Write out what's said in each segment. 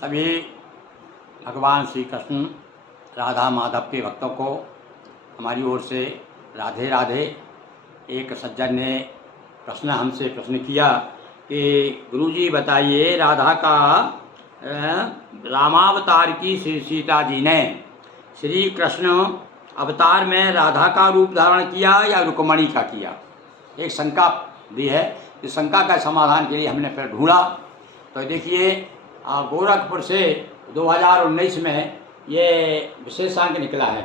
सभी भगवान श्री कृष्ण राधा माधव के भक्तों को हमारी ओर से राधे राधे। एक सज्जन ने हमसे प्रश्न किया कि गुरुजी बताइए, राधा का रामावतार की श्री सीता जी ने श्री कृष्ण अवतार में राधा का रूप धारण किया या रुक्मणी का किया। एक शंका दी है। इस शंका का समाधान के लिए हमने फिर ढूंढा तो देखिए, गोरखपुर से 2019 में ये विशेषांक निकला है,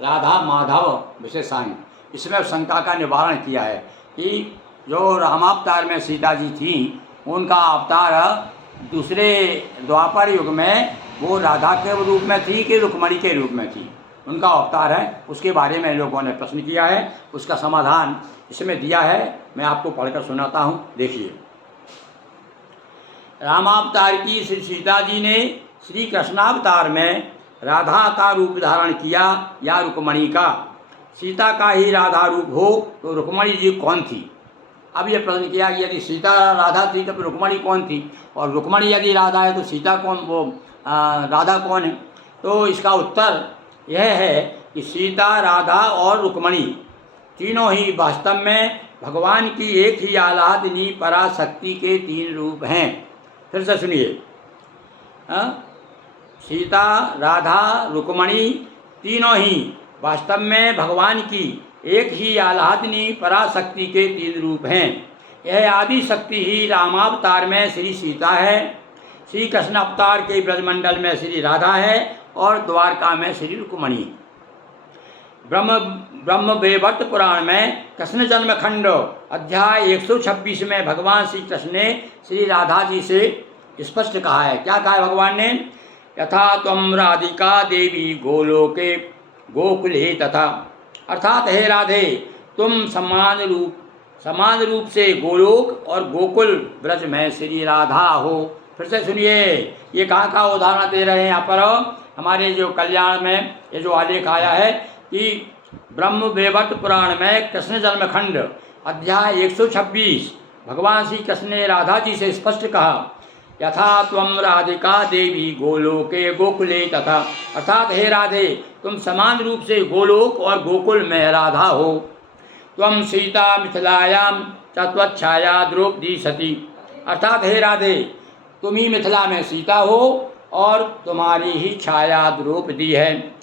राधा माधव विशेषांक। इसमें शंका का निवारण किया है कि जो रामावतार में सीता जी थी, उनका अवतार दूसरे द्वापर युग में वो राधा के रूप में थी कि रुक्मणी के रूप में थी, उनका अवतार है। उसके बारे में लोगों ने प्रश्न किया है, उसका समाधान इसमें दिया है। मैं आपको पढ़कर सुनाता हूँ, देखिए। रामावतार की श्री सीता जी ने श्री कृष्णावतार में राधा का रूप धारण किया या रुक्मणी का। सीता का ही राधा रूप हो तो रुक्मणी जी कौन थी? अब यह प्रश्न किया कि यदि सीता राधा थी तो फिर रुक्मणी कौन थी, और रुक्मणी यदि राधा है तो सीता कौन, राधा कौन है? तो इसका उत्तर यह है कि सीता, राधा और रुक्मणी तीनों ही वास्तव में भगवान की एक ही आह्लादिनी पराशक्ति के तीन रूप हैं। फिर से सुनिए, सीता, राधा, रुक्मणी तीनों ही वास्तव में भगवान की एक ही आह्लादिनी पराशक्ति के तीन रूप हैं। यह आदि शक्ति ही रामावतार में श्री सीता है, श्री कृष्ण अवतार के ब्रजमंडल में श्री राधा है और द्वारका में श्री रुक्मणी। ब्रह्मवैवर्त पुराण में कृष्ण जन्म खंड अध्याय 126 में भगवान श्री कृष्ण ने श्री राधा जी से स्पष्ट कहा है। क्या कहा है भगवान ने? यथा त्वं राधिका देवी गोलोके गोकुले तथा, अर्थात हे राधे, तुम समान रूप से गोलोक और गोकुल ब्रज में श्री राधा हो। फिर से सुनिए, ये कहाँ का उदाहरण दे रहे हैं यहाँ पर? हमारे जो कल्याण में ये जो आलेख आया है कि ब्रह्मवैवर्त पुराण में कृष्ण जन्मखंड अध्याय 126 भगवान श्री कृष्ण ने राधा जी से स्पष्ट कहा, यथा त्वं राधिका देवी गोलोके गोकुले तथा, अर्थात हे राधे, तुम समान रूप से गोलोक और गोकुल में राधा हो। त्वं सीता मिथिलायां च त्वच्छाया द्रौपदी सती, अर्थात हे राधे, तुम ही मिथिला में सीता हो और तुम्हारी ही छाया द्रौपदी है।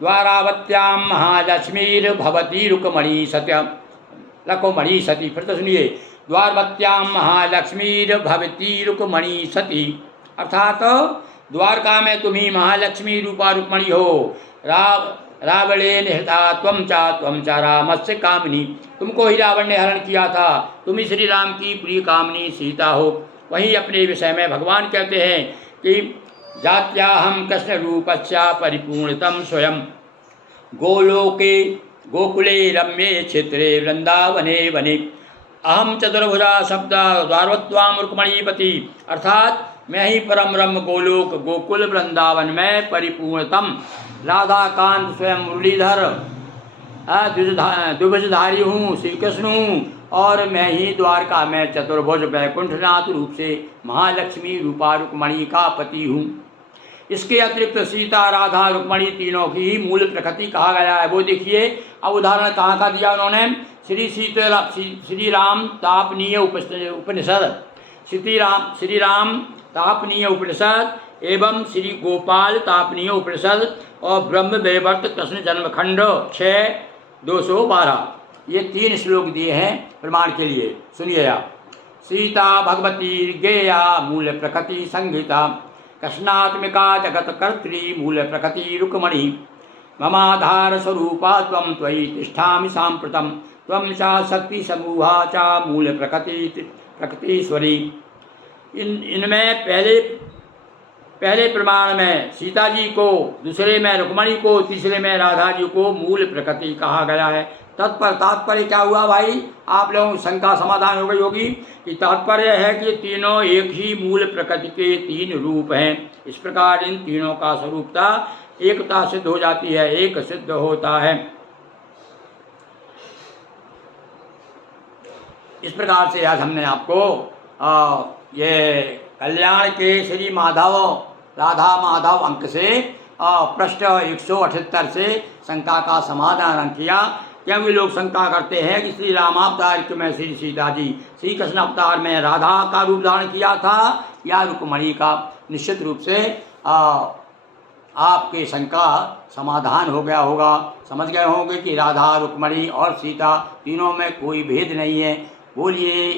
द्वारावत्यां महालक्ष्मीर्भवती रुक्मणी सती। फिर तो सुनिए, द्वारवत्यां महालक्ष्मीर्भवती रुक्मणी सती, अर्थात द्वारका में तुम्ही महालक्ष्मी रूपा रुक्मणी हो। रावणेन हृता त्वं च रामस्य कामिनी, तुमको ही रावण ने हरण किया था, तुम ही श्री राम की प्रिय कामिनी सीता हो। वहीं अपने विषय में भगवान कहते हैं कि जात्याहं कृष्ण रूपस्य परिपूर्णतम स्वयं गोलोके गोकुले रम्ये क्षेत्रे वृंदावने वने, अहम चतुर्भुजा शब्द द्वारवत्वाम रुक्मणीपति, अर्थात मैं ही परम ब्रह्म गोलोक गोकुल वृंदावन में परिपूर्णतम राधा कांत स्वयं मुरलीधर द्विभुजधारी हूँ, श्री कृष्ण हूँ, और मैं ही द्वारका में चतुर्भुज वैकुंठनाथ रूप से महालक्ष्मी रूपा रुक्मणी का पति हूँ। इसके अतिरिक्त सीता, राधा, रुक्मणी तीनों की ही मूल प्रकृति कहा गया है। वो देखिए, अब उदाहरण कहाँ का दिया उन्होंने? श्री राम तापनीय उपनिषद, श्री राम तापनीय उपनिषद एवं श्री गोपाल तापनीय उपनिषद और ब्रह्मवैवर्त कृष्ण जन्मखंड 6:212, ये 3 श्लोक दिए हैं प्रमाण के लिए। सुनिए आप। सीता भगवती गेया मूल प्रकृति संहिता, कृष्णात्मिका जगत कर्त्री मूल प्रकृति रुक्मणी, ममाधार स्वरूपा त्वं त्वयि तिष्ठामि साम्प्रतम, त्वं चा शक्ति समूहा चा मूल प्रकृतिश्वरी। इनमें पहले प्रमाण में सीता जी को, दूसरे में रुक्मणी को, तीसरे में राधा जी को मूल प्रकृति कहा गया है। तात्पर्य क्या हुआ भाई? आप लोगों शंका समाधान हो गई होगी कि तात्पर्य है कि तीनों एक ही मूल प्रकृति के 3 रूप हैं। इस प्रकार इन तीनों का स्वरूपता एकता सिद्ध हो जाती है, एक सिद्ध होता है। इस प्रकार से आज हमने आपको ये कल्याण के श्री माधव राधा माधव अंक से पृष्ठ 178 से शंका का समाधान किया। क्योंकि लोग शंका करते हैं कि श्री रामावतार में श्री सीता जी श्री कृष्ण अवतार में राधा का रूप धारण किया था या रुक्मणी का। निश्चित रूप से आपके शंका समाधान हो गया होगा, समझ गए होंगे कि राधा रुक्मणी और सीता तीनों में कोई भेद नहीं है। बोलिए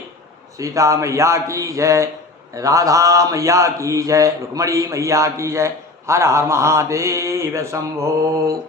सीता मैया की जय, राधा मैया की जय, रुक्मणी मैया की जय। हर हर महादेव शंभो।